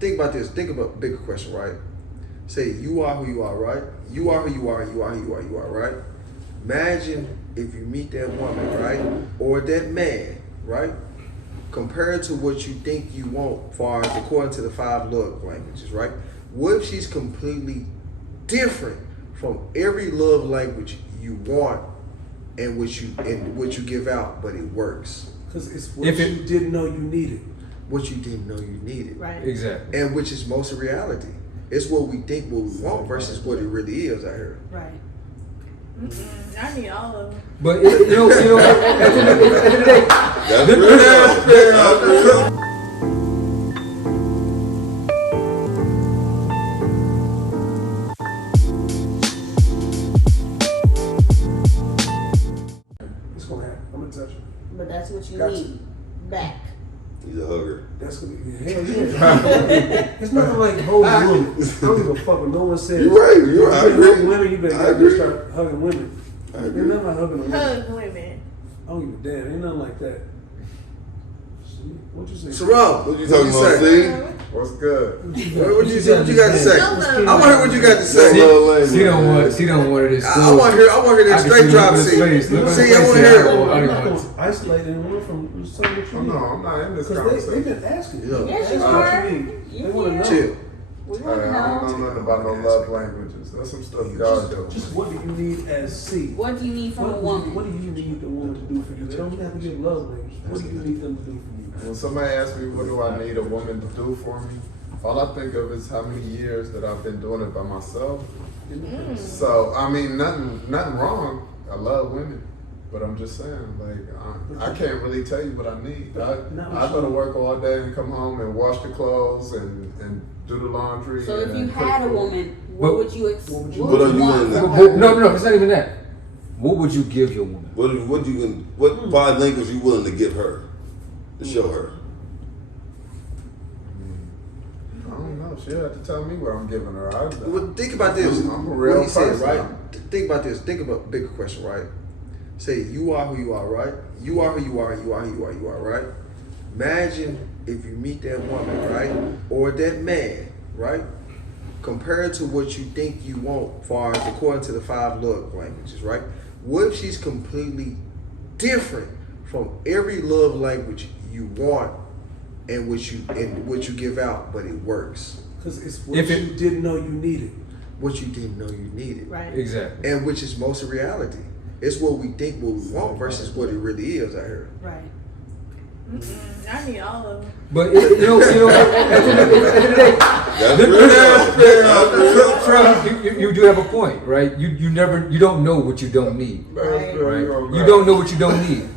think about this. Think about a bigger question, right? Say you are who you are, right? You are who you are. You are who you are, right? Imagine if you meet that woman, right, or that man, right? Compared to what you think you want, far as according to the 5 love languages, right? What if she's completely different from every love language you want and what you give out, but it works? Because it's what you didn't know you needed. What you didn't know you needed. Right. Exactly. And which is most of reality. It's what we think what we want versus what it really is out here. Right. I need all of them. But at the end of the day, That's real. It's gonna happen. I'm gonna touch you. But that's what you Gotcha. need back. He's a hugger. That's gonna be hell yeah. It's nothing like holding women. I don't give a fuck what no one says. You're right. You're right. I If you're hugging agree. women, you I better agree. start hugging women. I Ain't agree. nothing like hugging a woman. Hug women. I don't give a damn. Ain't nothing like that. What you say? Sarah, What you talking about, say? C? What's good? What you got to say? I want to hear what you got to say. She She don't want it I want to hear that straight drop. See, I want to hear it. I'm not going to isolate anyone from something that you need. No, I'm not in this Because they've conversation. been asking. Yeah. Yes, you That's what are. you need. You They want to know. Chill. We Hey, want to I don't know. know nothing about no love languages. That's some stuff y'all do. Just what do you need as C? What do you need from a woman? What do you need the woman to do for you? They don't have to give love language. What do you need them to do for you? When somebody asks me what do I need a woman to do for me, all I think of is how many years that I've been doing it by myself. So I mean, nothing wrong. I love women, but I'm just saying, like I can't really tell you what I need. I go to work all day and come home and wash the clothes and do the laundry. So if and you cook had a food. woman, what would you What are you want in from there? her? No, it's not even that. What would you give your woman? What 5 languages you willing to give her to show her? I don't know. She'll have to tell me what I'm giving her. Well, think about this. I'm a real what he said, person. right? Think about this. Think about a bigger question, right? Say you are who you are, right? You are who you are. You are who you are, right? Imagine if you meet that woman, right, or that man, right? Compared to what you think you want, far as according to the 5 love languages, right? What if she's completely different from every love language you want and what you give out, but it works? Because it's what you didn't know you needed. What you didn't know you needed. Right. Exactly. And which is most of reality. It's what we think what we want versus what it really is out here. Right. I need all of them. But at the end of the day, That's real. Fred, you do have a point, right? You don't know what you don't need, Right. right? You don't know what you don't need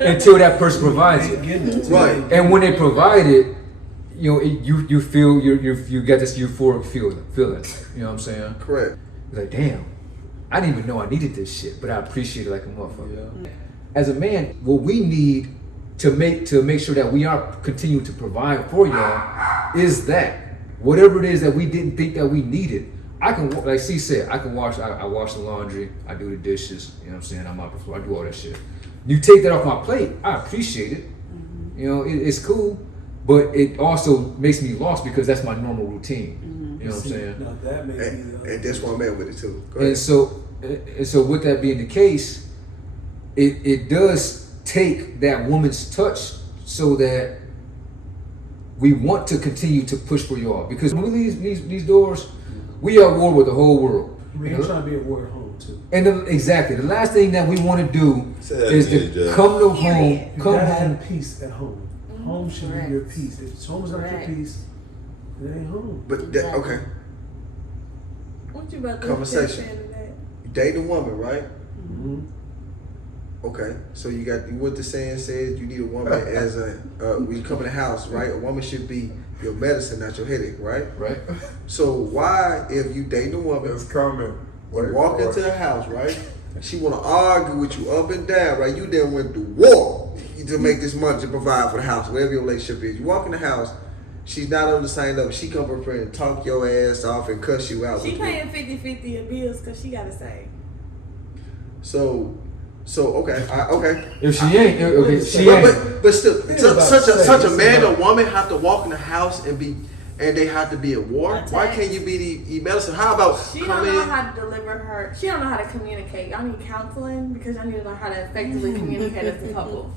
until that person provides it. Right. And when they provide it, you feel you get this euphoric feeling. You know what I'm saying? Correct. It's like, damn, I didn't even know I needed this shit, but I appreciate it like a motherfucker. As a man, what we need to make sure that we are continuing to provide for y'all is that whatever it is that we didn't think that we needed. I can, like C said, I can wash. I wash the laundry. I do the dishes. You know what I'm saying? I mop the floor. I do all that shit. You take that off my plate. I appreciate it. You know, it's cool, but it also makes me lost because that's my normal routine. You know what I'm saying? Now that may be And that's why I'm at with it too. Go And ahead. so with that being the case, it does take that woman's touch so that we want to continue to push for y'all. Because when we leave these doors, we are at war with the whole world. We ain't trying to be a warrior home too. And exactly, the last thing that we want to do Say that is again, to Judge. come to home, You come gotta home. have peace at home. Home should Correct. be your peace. If home is not your Correct. peace, it ain't home. But that, okay, What you about to Conversation. say to that? you date a woman, right? Mm-hmm. Okay, so you got what the saying says. You need a woman as a when you come in the house, right? A woman should be your medicine, not your headache, right? Right? So why, if you date a woman, It's coming. you walk into the house, right? She want to argue with you up and down, right? You then went to war to make this money to provide for the house, whatever your relationship is. You walk in the house, she's not on the same level. She come her friend and talk your ass off and cuss you out. She with you. paying 50-50 of bills because she got to save. So okay, okay. If she ain't, okay, she But, ain't. but still, Think about such a sex. man or woman have to walk in the house and be and they have to be at war? Attack. Why can't you be the medicine? How about She come don't know in? how to deliver her. She don't know how to communicate. Y'all need counseling because y'all need to learn how to effectively communicate as a couple.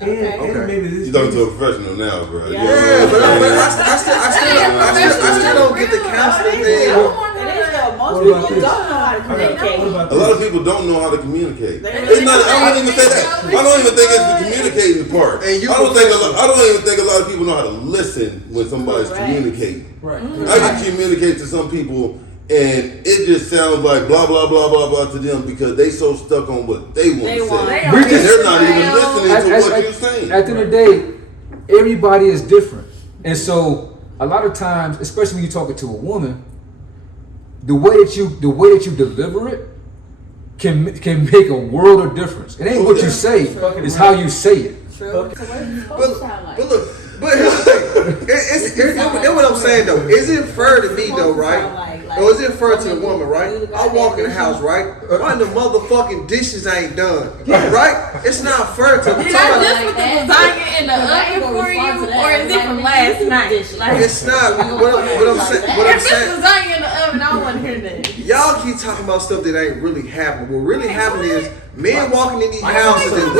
And Okay. maybe this. You talking to a professional now, bro. Yeah. Yeah, but I still don't get the counseling thing. It is though. Most What people about don't this? know how to communicate. What about A lot of people don't know how to communicate. They- It's not. I wouldn't even say that. I don't even think it's the communicating part. And you I don't think. professional. I don't even think a lot of people know how to listen when somebody's Correct. communicating. Right. I can communicate to some people, and it just sounds like blah blah blah blah blah to them because they so stuck on what they want They to want. say. They And We just- they're not even Well, listening to what you're saying. At the end of the day, everybody is different, and so a lot of times, especially when you're talking to a woman, the way that you deliver it can make a world of difference. It ain't what you say; it's how you say it. True. So what does it supposed to sound like? But look, but here's the thing. It's what I'm saying though. Is it fair to me though, right? Or is it fair to the woman, right? I walk in the house, right? Why the motherfucking dishes ain't done, right? It's not fair to me. Did I just put the lasagna in the oven for you, or is it from last night? Like, It's not what I'm saying. What I'm if it's saying. lasagna in the oven, I don't want to hear that. Y'all keep talking about stuff that ain't really happening. What really happening is men walking in these houses and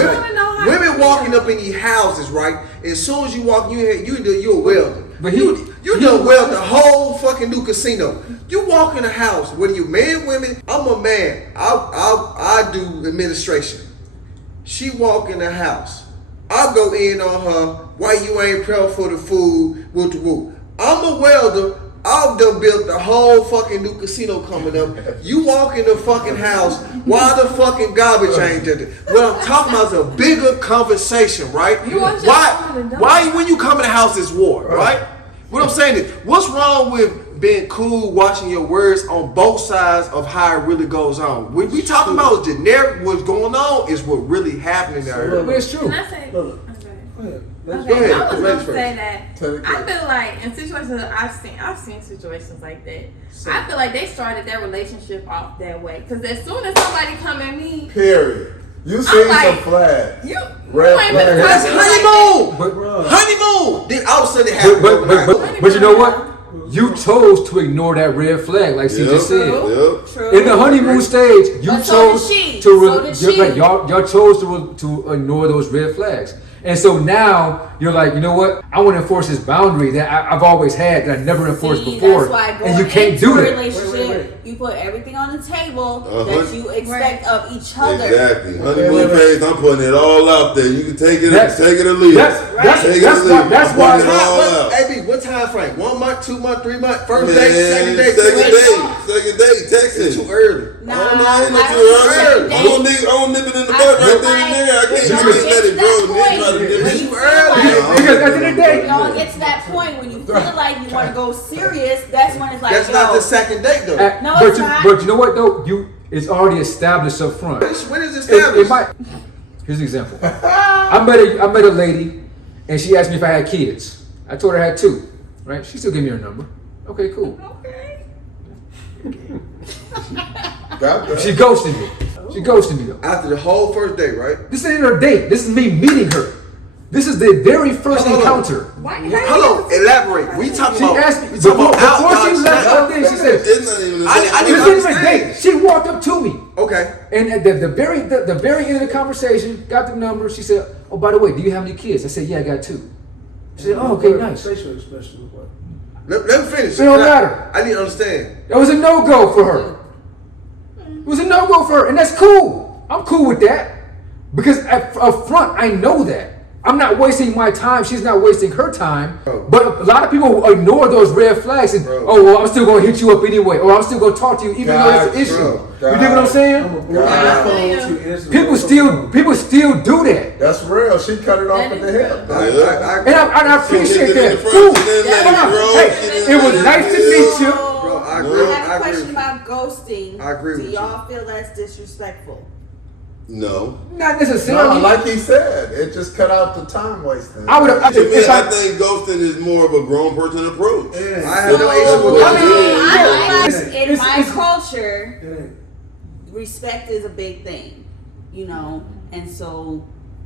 women walking up in these houses, right? As soon as you walk, you're a welder. But You done weld the whole fucking new casino. You walk in the house, whether you man, women. I'm a man. I do administration. She walk in the house. I go in on her. Why you ain't prepared for the food? With the woo. I'm a welder. I've done built the whole fucking new casino coming up. You walk in the fucking house. Why the fucking garbage ain't there? What I'm talking about is a bigger conversation, right? You want your woman to know. Why when you come in the house is war, right? What I'm saying is, what's wrong with being cool, watching your words on both sides of how it really goes on? What we talking about is generic. What's going on is what really happening there. But it's true. Can I say? Look, Okay. Go ahead. Let's Okay, Go ahead. I was Ladies gonna first. say that Tell the I kid. feel like in situations that I've seen situations like that. I feel like they started their relationship off that way because as soon as somebody come at me, Period. You seen like, some flags. you Red ain't been That's talking like that. honeymoon. But Bruh. Honeymoon. Then all of a sudden it happened but, overnight. but you know what? You chose to ignore that red flag, like CJ Yep. said. Yep. True. In the honeymoon stage, you But so chose did she. to So did she. like, y'all chose to ignore those red flags, and so now you're like, you know what? I want to enforce this boundary that I've always had that I never enforced See, before, that's why and you going can't into do a that. relationship, Wait. you put everything on the table Uh-huh. that you expect of each other. Exactly. Wait, Honeymoon wait. phase. I'm putting it all out there. You can take it, That's- take it or leave it. that's- Take it that's or leave why- it. that's I'm why- putting it all out. AB, what time frame? 1 month, 2 month, 3 month, first Man, date, second date, second third date, It's texting. too early. Nah, Oh, no, I ain't no too don't early. think I don't nip it in the I butt feel right then and there. I like can't when just you let get it to grow that and then try to point, nip when it. you feel like Because at the end of the day, y'all get to that point when you feel like you want to go serious, that's when it's like, That's yo, not the second date though. No, but it's you, not. but you know what though? It's already established up front. When is it It established? might. Here's an example. I met a lady, and she asked me if I had kids. I told her I had 2. Right? She still gave me her number. Okay, cool. Okay. Got that. She ghosted me. She ghosted me though. After the whole first date, right? This ain't her date. This is me meeting her. This is the very first Hold on. encounter. Why? Hold on, elaborate. We talking She about. asked me we talking before, about before she outside left stuff. that thing. She said, It's not even. I "This didn't isn't even a understand. date." She walked up to me, Okay. and at the very end of the conversation, got the number. She said, "Oh, by the way, do you have any kids?" I said, "Yeah, I got 2." She said, "Oh, okay, nice." Facial expression. What? Let me finish. It don't matter. I need to understand. That was a no-go for her. It was a no-go for her, and that's cool. I'm cool with that because up front, I know that. I'm not wasting my time. She's not wasting her time. Bro. But a lot of people ignore those red flags and, Bro. oh, well, I'm still going to hit you up anyway, or I'm still going to talk to you even though that's an God, issue. bro. You dig what I'm I'm saying? gonna bring my phone to answer. People still do that, That's real. She cut it off at the hip. and I appreciate She that. did it in Cool. front, she didn't let it Hold on. grow, Hey, she didn't it was let it nice to grow. meet you. Bro, I I agree. have I a question agree. about ghosting. I agree Do with you. y'all feel that's disrespectful? No. Not No, necessarily. like he said, it just cut out the time wasting. I would have. To me, I think ghosting is more of a grown person approach. I have no issue with I that. mean, I it's- feel like in it's- my it's- culture, It ain't. respect is a big thing, you know, and so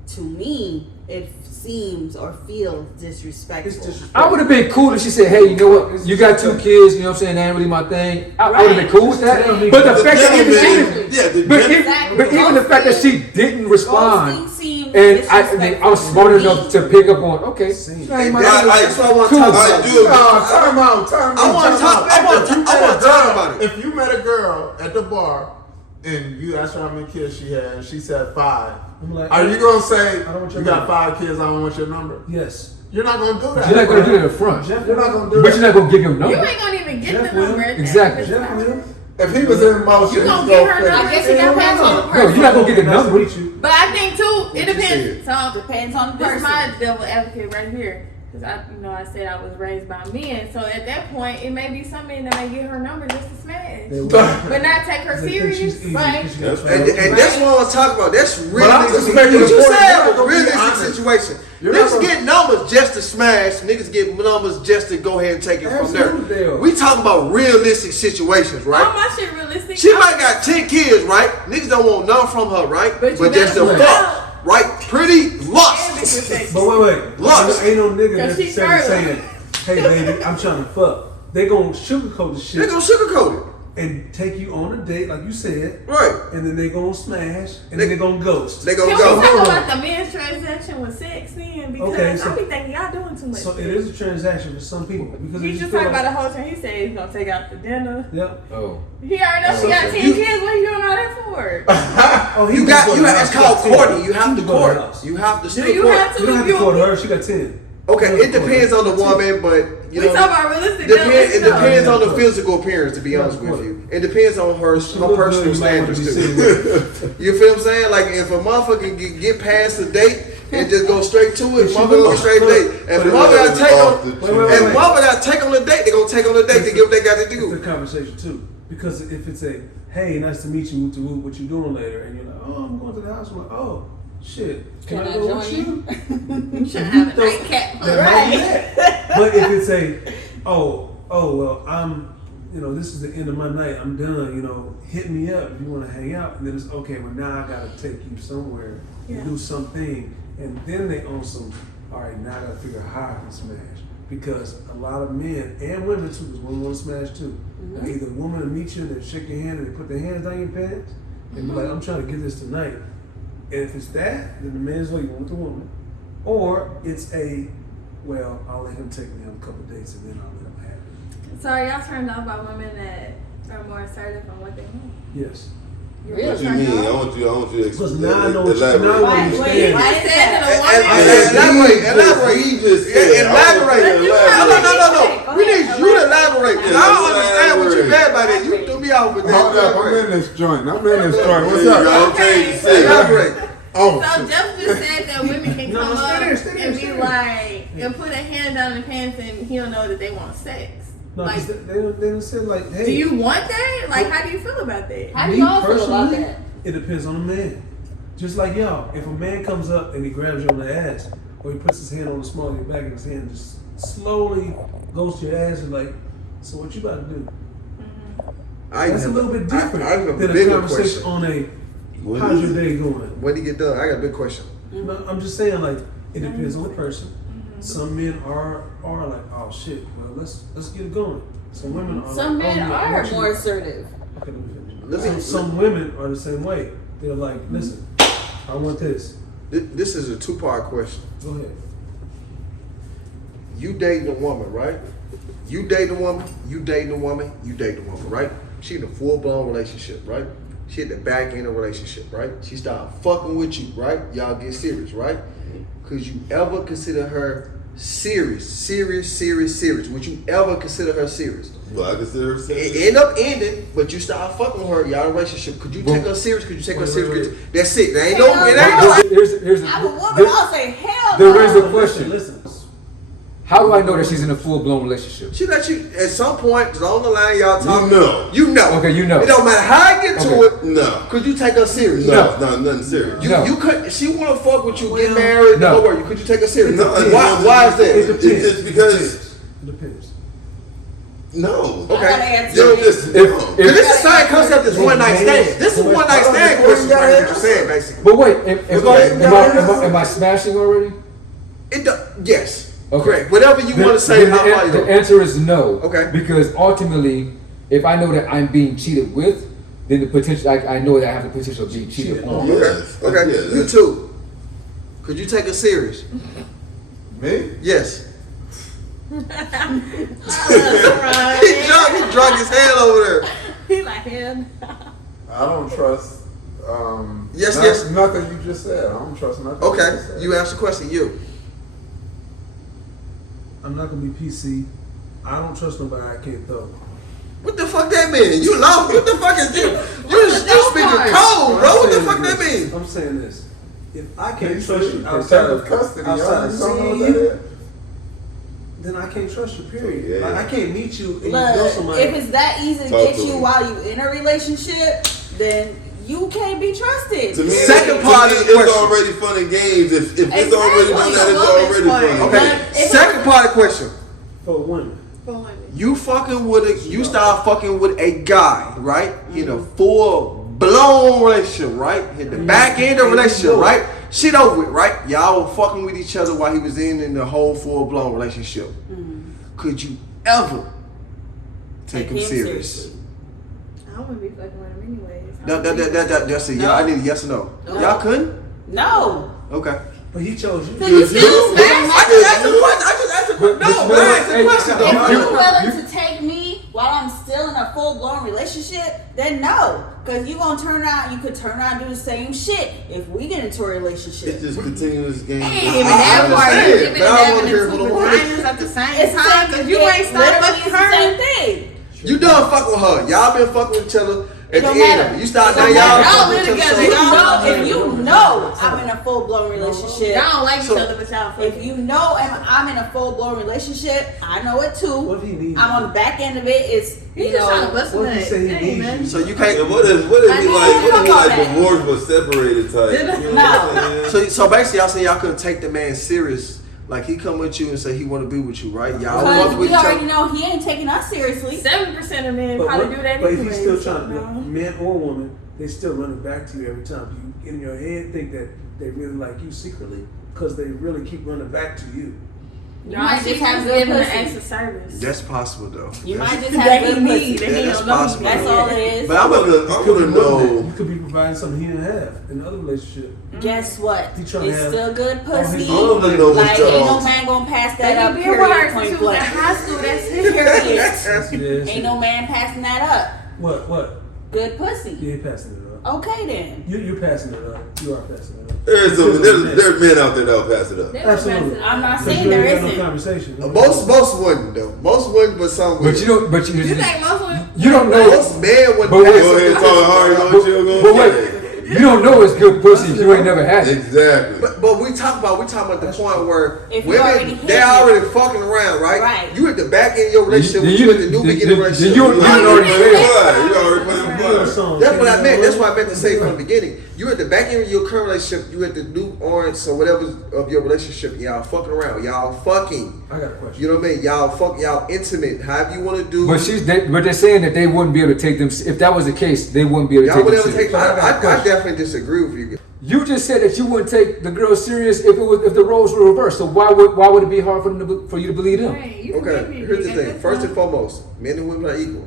to me, it seems or feels disrespectful. It's disrespectful. I would have been cool if she said, "Hey, you know what? You got 2 kids. You know what I'm saying? That ain't really my thing." I would have been cool with that. Tell me. But the The fact that gentleman, yeah, the but, gentleman- Exactly. but even the fact that she didn't respond, Ghosting seems and I was smart disrespectful enough to pick up on, okay, Same. that ain't my That's, thing. that's what I want to Cool. talk about. I do. Time out. I wanna talk- I wanna talk about it. If you met a girl at the bar and you asked her how many kids she had, and she said 5, I'm like, are you gonna say I don't want your you got number. 5 kids? I don't want your number. Yes. You're not gonna do that. You're not gonna do that in front, Jeff, You're not gonna do but that. you're not gonna give him You number. ain't gonna even get Jeff the number. will. at that. Exactly. Jeff will. If he was in motion, You he's gonna get her fix number? it. I guess it depends on the No, person. you're not gonna get the Nice to number. meet you. But I think too, it you depends. So Depends on the this is person. my devil advocate right here. Because I said I was raised by men. So at that point, it may be some men that may get her number just to smash, They will. but not take her They think she's serious. easy Right? because she got That's- five And that's what I want to talk about. That's I'm realistic. just making What a you point. said You're was not gonna be realistic honest. situation. You're not Niggas gonna- get numbers just to smash. Niggas get numbers just to go ahead and take it from Absolutely they there. are. We talking about realistic situations, All right? my shit realistic. She might got 10 kids, right? Niggas don't want none from her, right? But you just better the put fuck, out. right? Pretty And the lust. protection. But wait. Lust. Ain't no nigga Cause she necessarily further. saying, "Hey, baby, I'm trying to fuck." They gonna sugarcoat the They shit gonna sugarcoat it, and take you on a date, like you said, right? and then they gonna smash, and then they gonna ghost. They Can gonna we go. talk about the men's transaction with sex then? Because Okay, so- I be thinking y'all doing too much. So it is a transaction for some people because He they just feel talked like- about the whole time. He said he's gonna take out the dinner. Yep. Oh, He already know she got 10 You- kids. What are you doing all that for? Oh, he You just got, go to you the have, it's house, called she got 10. courting. You have She to just go to court. the house. You have to Do still you court. have to? You don't have to You- court her. She got 10. Okay, You don't it have to court depends her. on the That's it. woman, but you We know, talking about realistic. it depends on the Court. physical appearance. To be honest with you, it depends on her She her look personal good, you might wanna standards be too. sitting with her. You feel what I'm saying? Like if a motherfucker get past the date and just go straight to it, She motherfucker look go straight to good. date. If But it mother got was to take off on, the Wait, wait, if wait. mother got to take on the date, they gonna take on the date to get what they got to It's do. a conversation too. Because if it's a, "Hey, nice to meet you, what you doing later?" and you're like, "Oh, I'm going to the house." I'm like, "Oh, shit, can I go with you?" You should have a nightcap. But if it's a, oh, well, this is the end of my night. I'm done. Hit me up if you want to hang out. And then it's okay. Well, now I gotta take you somewhere Yeah. and do something. And then they own some. All right, now I gotta figure out how I can smash because a lot of men and women too, because women want to smash too. Now, either a woman will meet you and they shake your hand and they put their hands down your pants and be like, "I'm trying to get this tonight." And if it's that, then the man's what you want the woman. Or it's a, well, I'll let him take me on a couple dates and then I'll let him have it. So are y'all turned off by women that are more assertive on what they want? Yes. You're What you turned mean? off? I want you to Because now I know what you, elaborate. now I Why- understand. wait, I why- said that a Elaborate. He just said, Elaborate. I want you to No, elaborate. no. We need you to elaborate. Yeah, I don't understand what you elaborate. mad by that. You threw me off with that. Hold up, I'm Elaborate. in this joint. What's Yeah, up? I'm trying to say. Elaborate. Oh, So Jeff just said that women can No, come stay up there, stay there, and stay be there. like, and put a hand down the pants and he'll know that they want sex. No, Like, 'cause they don't say like, hey. do you want that? Like, how do you feel about that? How do Me y'all feel about personally, that? It depends on the man. Just like y'all, if a man comes up and he grabs you on the ass, or he puts his hand on the small of your back and his hand just slowly goes to your ass and like, so what you about to do? That's a little bit different I have a than a bigger conversation question. on a, What how's is your it? day going? When you get done, I got a big question. No, I'm just saying like, it depends on the person. Some men are like, oh shit, well let's get it going. Some women are Some like, men oh, yeah, I are want you- more assertive. Okay, let me finish. Let me- Some women are the same way. They're like, listen, I want this. This is a two-part question. Go ahead. You dating a woman, right? You dating a woman, you dating a woman, you dating a woman, right? She in a full-blown relationship, right? She at the back end of a relationship, right? She start fucking with you, right? Y'all get serious, right? Could you ever consider her serious? Would you ever consider her serious? Well, I consider her It serious. end up ending, but you start fucking with her, y'all in a relationship. Could you take her serious? Could you take her Wait, serious? wait, Could you- That's it. There ain't no. Hell It no. ain't no. here's I'm a woman. there- I'll say hell there no. is a question. Listen. How do I know that she's in a full blown relationship? She let you at some point along the line. Y'all talking. know. You know. Okay, you know. It don't matter how I get to Okay. it. No. Could you take her serious? No, no, nothing serious. You, No. you could. She want to fuck with you, get Well, married. no. Don't worry. Could you take her serious? No, Why is It that? depends. It's because- It depends. No. I gotta answer Yo, it. just If- no. if- Because this is the same concept as one night stand. This is one night stand questions right here, what you're saying, basically. But wait, am I smashing already? Yes. Okay. Correct. Whatever you want to say, Then how the, far you the go. answer is no. Okay. Because ultimately, if I know that I'm being cheated with, then the potential I know that I have the potential of being cheated on. Yes. Okay. Yeah, You too. Could you take us serious? Me? Yes. He He drunk as hell over there. He like him. I don't trust. Yes, yes. Nothing you just said. I don't trust nothing. Okay. You just said. You asked the question. You. I'm not gonna be PC. I don't trust nobody I can't throw. What the fuck that mean? You lost. What the fuck is you? You speaking cold, bro. What the fuck that mean? I'm saying this. If I Can can't trust you outside outside of of custody, outside of y'all don't know seeing what you, that is. then I can't trust you. Period. Yeah. Like I can't meet you and you know Look, somebody. if it's that easy to Talk get to you me. while you in a relationship, then you can't be trusted. To me, Second to part me, of the it's question. already fun and games. If it's Exactly. already done that, it's already fun. Okay. If Second part of the question. for women, For women. You fucking with a, you start fucking with a guy, right? In a full blown relationship, right? Hit the back end of the relationship, right? Shit over with, right? Y'all were fucking with each other while he was in the whole full blown relationship. Could you ever take him serious? I wouldn't be fucking with him anyways. That's it. Y'all, I need a yes or no. Y'all couldn't? No. Okay. but he chose you. So you still smash? I just asked a question. I just asked a question. No, But I asked a question. If though. you're willing to take me while I'm still in a full blown relationship, then no. Because you gonna turn around, you could turn around and do the same shit if we get into a relationship. It's just continuous game. Ain't even that I part. understand, You even but I having wanna hear the from two the woman. vaginas at the same It's time. Cause you ain't stopped literally fucking it's the same her. thing. You done fucking with her. Y'all been fucking with each other at the don't end matter. of it. You start It now, don't y'all matter. fucking Y'all with each been other. If you So- know, if you know I'm in a full blown relationship, Y'all don't like each So- other, but y'all fucking. if you know I'm in a full blown relationship, I know it too. What if he needs I'm you? on the back end of it. It's He you just trying to know. bust What a if he say he nut. needs you? So you can't. And what if I he know, like fuck all that. divorced but separated type? You know what I'm saying? So basically, y'all saying y'all couldn't take the man serious. Like he come with you and say he want to be with you, right? Y'all Because fuck with we each already other. know he ain't taking us seriously. 7% of men But, probably what- do that but anyway. if he's still trying to, No. man or woman, they still running back to you every time. Do you in your head think that they really like you secretly? Because they really keep running back to you. You No, might she just have just good giving an pussy. extra service. That's possible though. You might just That have he good need, pussy. that he That's don't know. possible. That's all it is. But I wanna Could be more than that. know. You could be providing something he didn't have in the other relationship. Guess what? He It's trying to have- still good pussy. I wanna know what Like ain't no y'all- man gonna pass They that up. can be Period. with her Point since she was in blank. high school. That's it. Period. Yes. Ain't no man passing that up. What? Good pussy. You ain't passing it up. Okay then. You're passing it up. You are passing it up. There's men out there that'll pass it up. They Absolutely. don't mess it I'm up. not Because saying you there ain't got no isn't. conversation. Most wouldn't though. Most wouldn't, but some would. But you don't. But You think most women? you don't know. Most men wouldn't. But wait, pass Go it. ahead, talk hard. Know what you're But gonna wait, say. you don't know it's good pussy if you ain't never had it. Exactly. But we talking about the point where If you already women hit they're it. already fucking around, right? Right. You at the back end of your relationship, Then you at the new beginning relationship. you You already already failed. playing You already playing fly. That's what I meant. That's what I meant to say from the beginning. You at the back end of your current relationship. You at the new orange, so whatever of your relationship. Y'all fucking around. Y'all fucking. I got a question. You know what I mean? Y'all fuck. Y'all intimate. However you want to do. But they're saying that they wouldn't be able to take them. If that was the case, they wouldn't be able to y'all take would them ever take. serious. I definitely disagree with you. You just said that you wouldn't take the girl serious if the roles were reversed. So why would it be hard for you to believe them? Right, you Okay, can here's the be- thing. First and foremost, men and women are equal,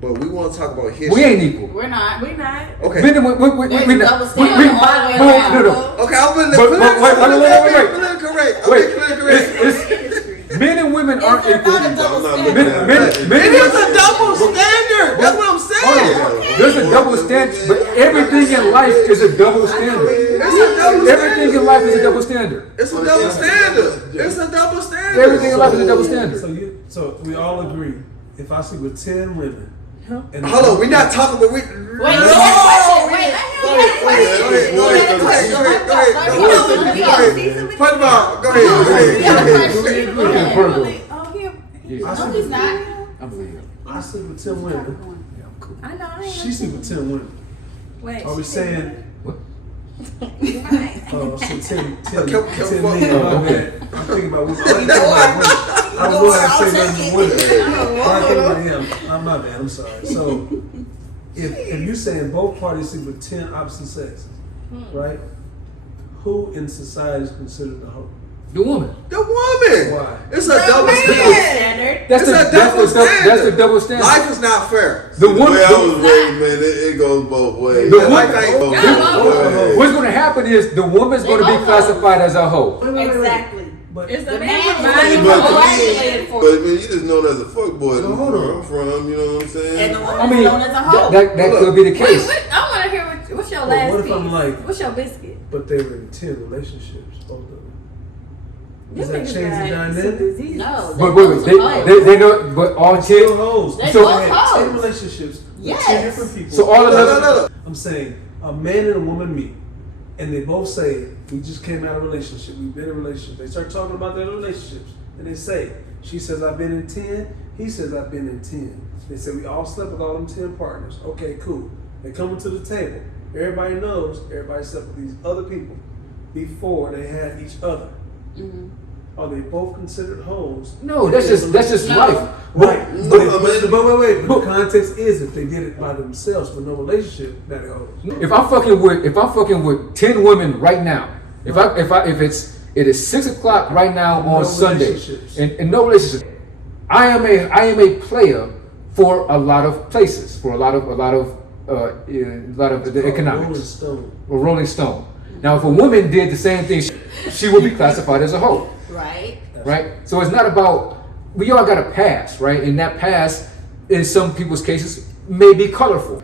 but we want to talk about history. We ain't equal. We're not. We not. Okay. Men and women, we There's double standard we- all the way no, around. no, no. Okay, I'm But wait. politically correct. I'm Wait, being politically correct. Men and women Is aren't there equal. not a double I'm not standard? looking at Men- that. men- It is a double standard. That's what I'm saying. Hold on. There's a double standard, but everything in life is a double standard. It's a double Everything in standard. life is a double standard. It's a double standard. It's a double standard. Everything in life is a double standard. So we all agree. If I sleep with 10 women, and Hold on, we're not talking about we. Wait, wait, First of all, go ahead. Virgo. No, he's not. I'm leaving. I sleep with 10 women. Yeah, I'm cool. I know. I ain't She sleep with 10 women. Wait. Are we saying? What? Oh, so 10 Can- men. can- My oh, bad. I'm thinking about women. I'm thinking about women. I was going to say nothing to women. Right. I'm my bad. I'm sorry. So, if you're saying both parties sleep with 10 opposite sexes, right? Who in society is considered the hoe? The woman. The woman. Why? It's a double Double standard. standard. That's It's the a double standard. That's the double standard. Life is not fair. The The woman. way I was raised, man, it goes both ways. The Yeah, woman- life ain't- Both What's going to happen is the woman's going to be classified as a hoe. Wait. Exactly. But It's The the man man is providing the But one to calculated me, for but man, you just known as a fuckboy. No, hold on. From, you know what I'm saying? and the woman I mean, is known as a hoe. that could be the Wait, case. I want to hear what's your Well, last what if piece? I'm like- What's your biscuit? but they were in 10 relationships, both of them. Does Them that niggas change the got some dynamic? diseases. No. But wait, they know, but all Still 10. hoes. They So both had hoes. 10 relationships with Yes. 10 different people. So all of No, them. no. I'm saying a man and a woman meet, and they both say, we just came out of a relationship, we've been in a relationship. They start talking about their relationships, and they say, she says, I've been in 10, he says, I've been in 10. They say, we all slept with all them 10 partners. Okay, cool. They come to the table. Everybody knows everybody slept with these other people before they had each other. Mhm. Are they both considered hoes? No, that's just No. life. Right. No, But, I mean- but wait. But- The context is if they did it by themselves with no relationship, that they're hoes. If I'm fucking with 10 women right now, if it is 6 o'clock right now on No Sunday, relationships. and no relationship, I am a player for a lot of places, for a lot of the Rolling economics, Stone. or Rolling Stone. Now, if a woman did the same thing, she would be classified as a hoe, Right. right? So it's not about, we all got a past, right? And that past, in some people's cases, may be colorful.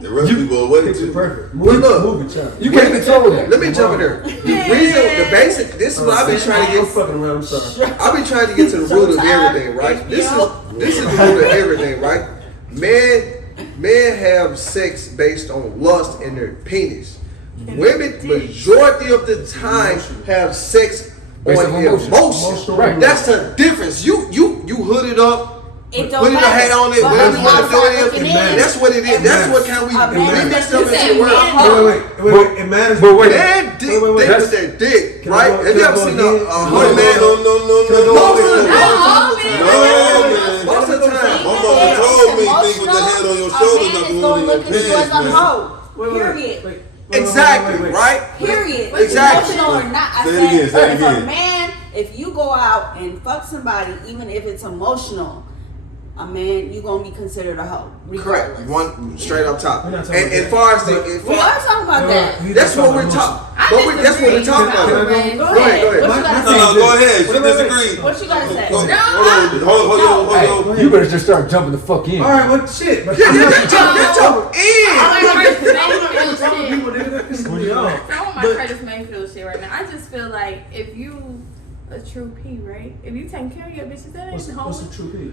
The rest of people are waiting Picture to. perfect. Well, look. Movie child. You can't control that. Let me jump in there. The basic. This is what I've been trying to I'm get. fucking around. I'm sorry. I've been trying to get to the root of everything, right? This is the root of everything, right? Men have sex based on lust in their penis. Women, majority of the time, have sex Based on on emotion. emotion. Right. That's the difference. You hood it up. It Put don't a hat matter. on it, But whatever you want to outside do looking it in, is. That's what it is. That's what kind we a man mixed that up you into say the world. man- Wait. It matters. Man, dick, Wait. dick with their dick, Can I right? go- Have you can I ever go seen again? a No, honey man? no. man. Most of the time. My mama told me, think with the hand on your shoulder, not the one in your look at you as pants, a man. hoe. Wait. Period. Exactly, right? Period. Exactly. Emotional or not. I Say it said, again, say it if a again. man, if you go out and fuck somebody, even if it's emotional, a man, you gonna be considered a hoe. Correct. Regardless. One straight up top. We're not And talking as about far as that. the, We are talking about that. that's what we're talking. But that's what we're talking Can I about. go? Go Go ahead, go ahead. ahead. What you gotta No, say? go ahead. She Wait. disagreed. What you gotta say? Hold No. on. You better just start jumping the fuck in. All right, well, shit. But Yeah, they're jumping in. I want Curtis I'm Mayfield telling shit. people, nigga, this is what y'all. I want my But- Curtis Mayfield shit right now. I just feel like if you a true P, right? If you taking care of your bitches, that ain't What's home. the truth? When you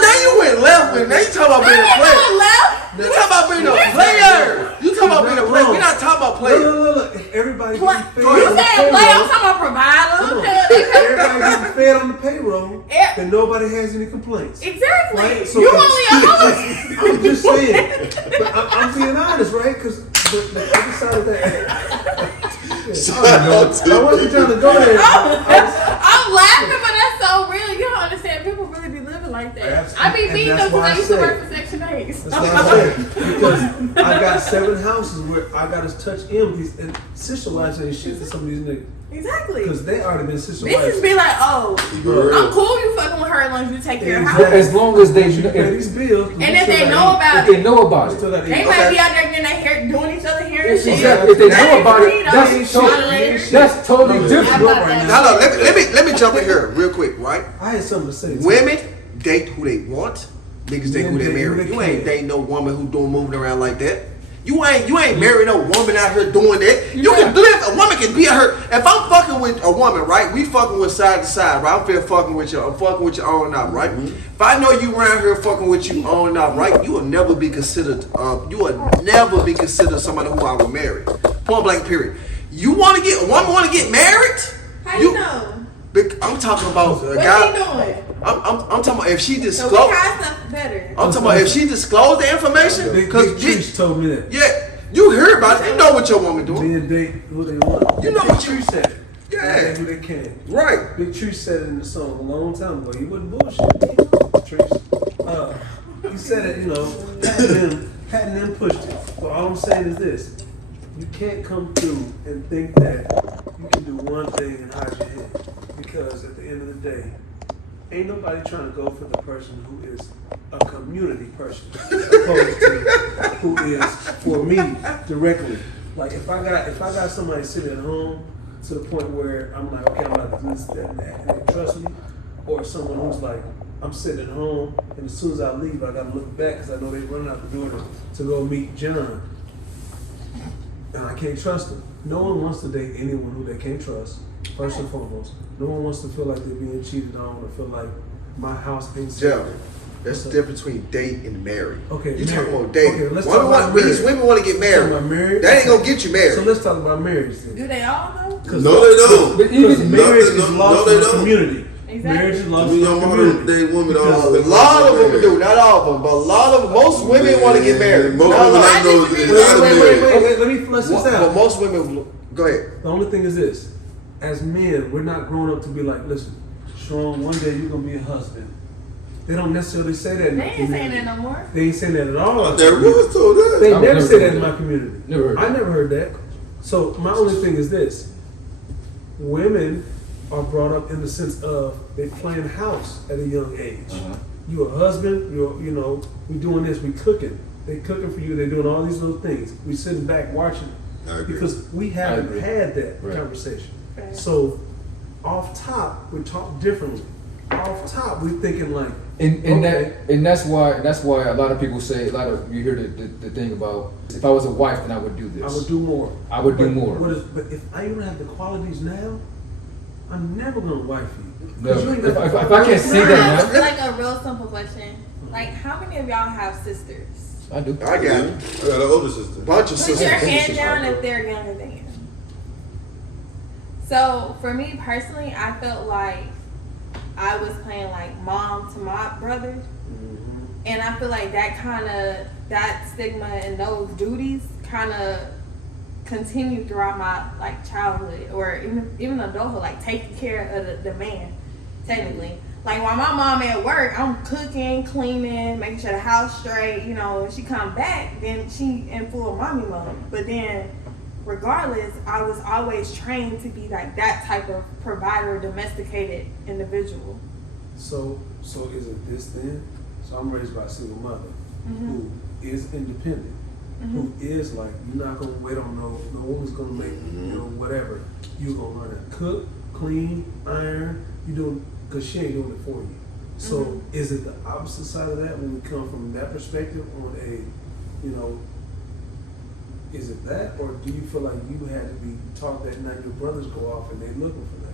now you went left with now you talking about being a player. You talking about being a player. You talking about being a player. We're not talking about player. Look. If everybody What? getting fed You on the saying play? I'm payroll, talking about provider. come on. Everybody getting fed on the payroll, Yeah. then nobody has any complaints. Exactly. Right? So You if- only a hoe. I'm just saying. But I'm being honest, right? Because the other side of that. Shout out to I wasn't trying to go there. I'm laughing, but that's so real. You don't understand. People really be living like that. Absolutely. I be And meeting that's them why I because I used to said- work for Section 8. That's what I said. Because I got 7 houses where I got to touch in with these and sister wives ain't shit to some of these niggas. Exactly. Because they already been sister Bitches wives. be like, oh, real. I'm cool you fucking with her as long as you take care of Exactly. her. As long as they, You pay if these bills. And if they know about they it, know about we it, still got to they eat. might Okay. be out there getting their hair, doing each other hair and shit. exactly. If they know about it, Ain't that's shit. that's totally No, different. How about that? Now look, let me jump in here real quick, right? I had something to say. Women date who they want. Niggas date who they Men date who marry. they You ain't can. dating no woman who moving around like that. You ain't marrying no woman out here doing that. You can live. A woman can be out here. If I'm fucking with a woman, right? We fucking with side to side, right? I'm fucking with you. I'm fucking with you on and off, right? If I know you around here fucking with you on and off, right? You will never be considered. You will never be considered somebody who I would marry. Point blank. Period. You want to get a woman want to get married? How you know? I'm talking about a What's guy. he doing? I'm talking about if she So we disclosed. got stuff better. I'm talking about if she disclosed the information. Big Because Trish told me that. yeah, you heard about it. You know what your woman doing. Men date who they want. You know Big what you- Tree said it. Yeah. They date who they can. Right. Big Tree said it in the song a long time ago. He wasn't bullshit. Trish. said it, patting them pushed it. But all I'm saying is this: you can't come through and think that you can do one thing and hide your head, because at the end of the day, ain't nobody trying to go for the person who is a community person, opposed to who is for me directly. Like if I got somebody sitting at home to the point where I'm like, okay, I'm about to do this, that, and that, and they trust me, or someone who's like, I'm sitting at home, and as soon as I leave, I gotta look back because I know they running out the door to go meet John, and I can't trust them. No one wants to date anyone who they can't trust. First and foremost, no one wants to feel like they're being cheated on or feel like my house ain't safe. Jeff, that's the difference between date and marry. Okay, you married. talking about dating. Okay, let's talk about These marriage. women want to get married. Talking about marriage? That ain't gonna get you married. So let's talk about marriage then. Do they all know? No, they don't. But Because even marriage is no, lost they in the don't. community. Exactly. Marriage is lost You in know, the modern community. day women Because always a lot of them do, not all of them, but a lot of them, most women want to get married. Most Not a women lot. I know is Wait, not married. Wait, let me flesh this But out. most women, go ahead. The only thing is this: as men, we're not grown up to be like, listen, Sean, one day you're gonna be a husband. They don't necessarily say that in They my ain't saying community. that no more. They ain't saying that at all. I never was told that. They I've never never say heard that in that. my community. Never heard I that. never heard that. So my only thing is this: women are brought up in the sense of they playing house at a young age. Uh-huh. You a husband, we doing this, we cooking. They cooking for you, they doing all these little things. We sitting back watching I agree. because we haven't agree. had that Right. conversation. Right. So off top, we talk differently. Off top, we thinking like, And that's why a lot of people say, you hear the thing about, if I was a wife, then I would do this. I would do more. I would do But more. But if I don't have the qualities now, I'm never gonna wife you. No, 'Cause you ain't if got the I can't qualities. see that It's now, like a real simple question. Like, how many of y'all have sisters? I do. I got I got an older sister. bunch of Put sisters. your hand down if they're younger than you. So for me personally, I felt like I was playing like mom to my brother, and I feel like that stigma and those duties kind of continued throughout my like childhood or even adulthood, like taking care of the man. Technically, like while my mom at work, I'm cooking, cleaning, making sure the house straight. When she come back, then she in full mommy mode. But then, regardless, I was always trained to be like that type of provider, domesticated individual. So is it this then? So I'm raised by a single mother who is independent, who is like, you're not gonna wait on no woman's gonna make whatever. You're gonna learn to cook, clean, iron. You doing because she ain't doing it for you. So is it the opposite side of that when we come from that perspective on is it that, or do you feel like you had to be taught that now your brothers go off and they looking for that?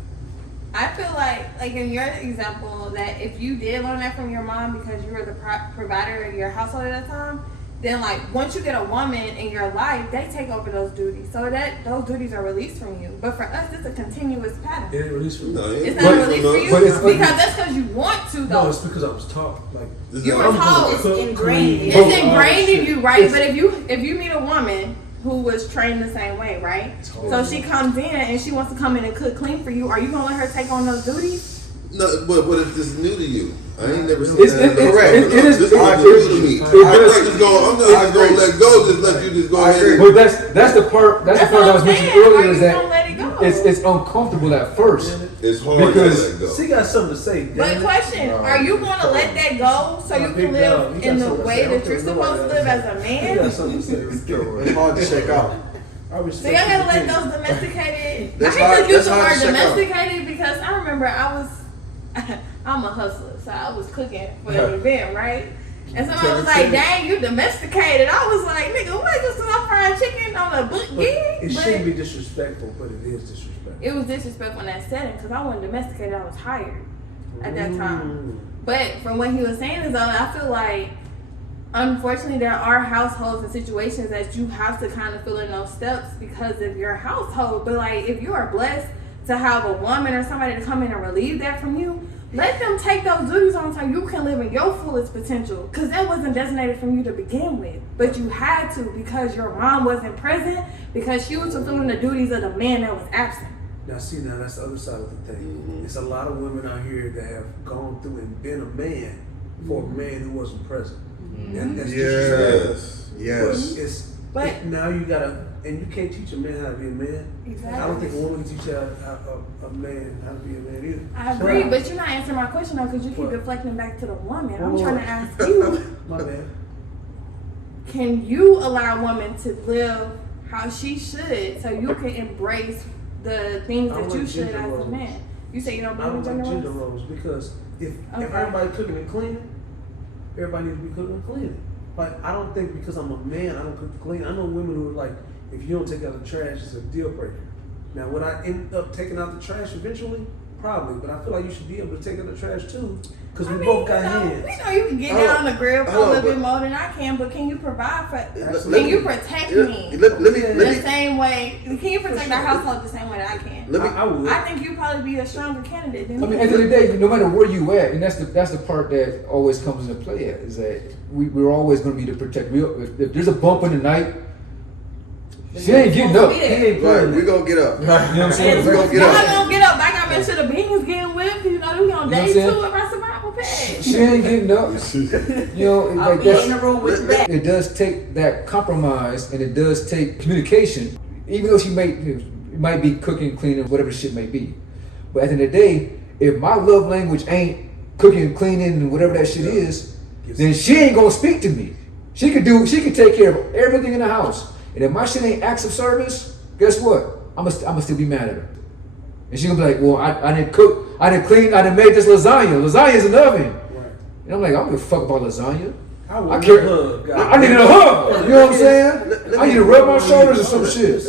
I feel like in your example, that if you did learn that from your mom because you were the provider of your household at that time, then like once you get a woman in your life, they take over those duties. So that those duties are released from you. But for us, it's a continuous pattern. It ain't released from No, me. it It's ain't not from released us. for you But it's- because that's because you want to No, though. it's because I was taught like This You is- were I'm told. gonna cook, It's clean, ingrained. It's all ingrained that in shit. you, right? But if you meet a woman who was trained the same way, right? So she comes in and she wants to come in and cook clean for you. Are you gonna let her take on those duties? No, but what if this is new to you? I ain't never seen It's- that. it- correct. it is- This is I new agree. to me. It I'm does- not just gonna let go. Just let you just go I ahead. agree. And, But that's the part That's I what was I'm mentioning saying. Are earlier you is gonna let it that go? it's uncomfortable at first. it's hard Because- to let go. She got something to say. But damn it. question, are you gonna let that go so My you big can dog, live he got in the something to way say. I that don't you're care supposed to nobody live else. as a He man? got something to say. It's hard to check out. I So respect y'all gotta his let opinion. those domesticated. That's I hate hard- to use that's the hard word to check out. domesticated because I remember I'm a hustler, so I was cooking for an event, right? And somebody was like, "Dang, you domesticated." I was like, "Nigga, what? Just 'cause I'm frying chicken on a book But gig?" it But shouldn't be disrespectful, but it is disrespectful. it was disrespectful in that setting because I wasn't domesticated. I was hired at that time. But from what he was saying is, I feel like, unfortunately, there are households and situations that you have to kind of fill in those steps because of your household. But like, if you are blessed to have a woman or somebody to come in and relieve that from you, let them take those duties on so you can live in your fullest potential. Because that wasn't designated from you to begin with. But you had to because your mom wasn't present, because she was fulfilling the duties of the man that was absent. Now see, now that's the other side of the thing. It's a lot of women out here that have gone through and been a man for a man who wasn't present. And that's Yes. disrespectful. Yes. But- Now you gotta, and you can't teach a man how to be a man. Exactly. I don't think a woman can teach a man how to be a man either. I agree, but you're not answering my question though, because you keep deflecting back to the woman. I'm Well, trying to ask you, My bad. can you allow a woman to live how she should so you can embrace the things I that don't you like should gender as a roles. man? You say you don't I believe don't in like gender gender roles? roles because if Okay. everybody cooking and cleaning, everybody needs to be cooking and cleaning. Like I don't think because I'm a man I don't cook and clean. I know women who are like, if you don't take out the trash, it's a deal breaker. Now would I end up taking out the trash eventually? Probably, but I feel like you should be able to take out the trash too, because we both got hands. We know you can get Hold down on. on the grill for a Hold on, little bit but- more than I can, but can you provide for? Absolutely. Can you protect me Let me the same way? Can you protect our household the same way that I can? let me. I would. I think you'd probably be a stronger candidate than I mean, me. at the end of the day, no matter where you at, and that's the part that always comes into play. At, is that we're always going to be the protect. If there's a bump in the night, she ain't getting up. He ain't Right, playing we that. gonna get up. You know what I'm saying? We gonna get Y'all up. gonna get up back up into the beans getting whipped, you know, we on You know what day I'm 2 saying? of our survival page. She ain't getting up. You know, I'll like be that's, in the room with you back. it does take that compromise, and it does take communication. Even though she might be cooking, cleaning, whatever shit may be, but at the end of the day, if my love language ain't cooking, cleaning, and whatever that shit is, then she ain't gonna speak to me. She could take care of everything in the house, and if my shit ain't acts of service, guess what? I'ma still be mad at her, and she gonna be like, well, I didn't cook, I didn't clean, I didn't make this lasagna. Lasagna's in the oven. Right. And I'm like, I don't give a fuck about lasagna. I would I love care. a hug. I needed a hug. You know what I'm saying? I need to rub my shoulders or some shit.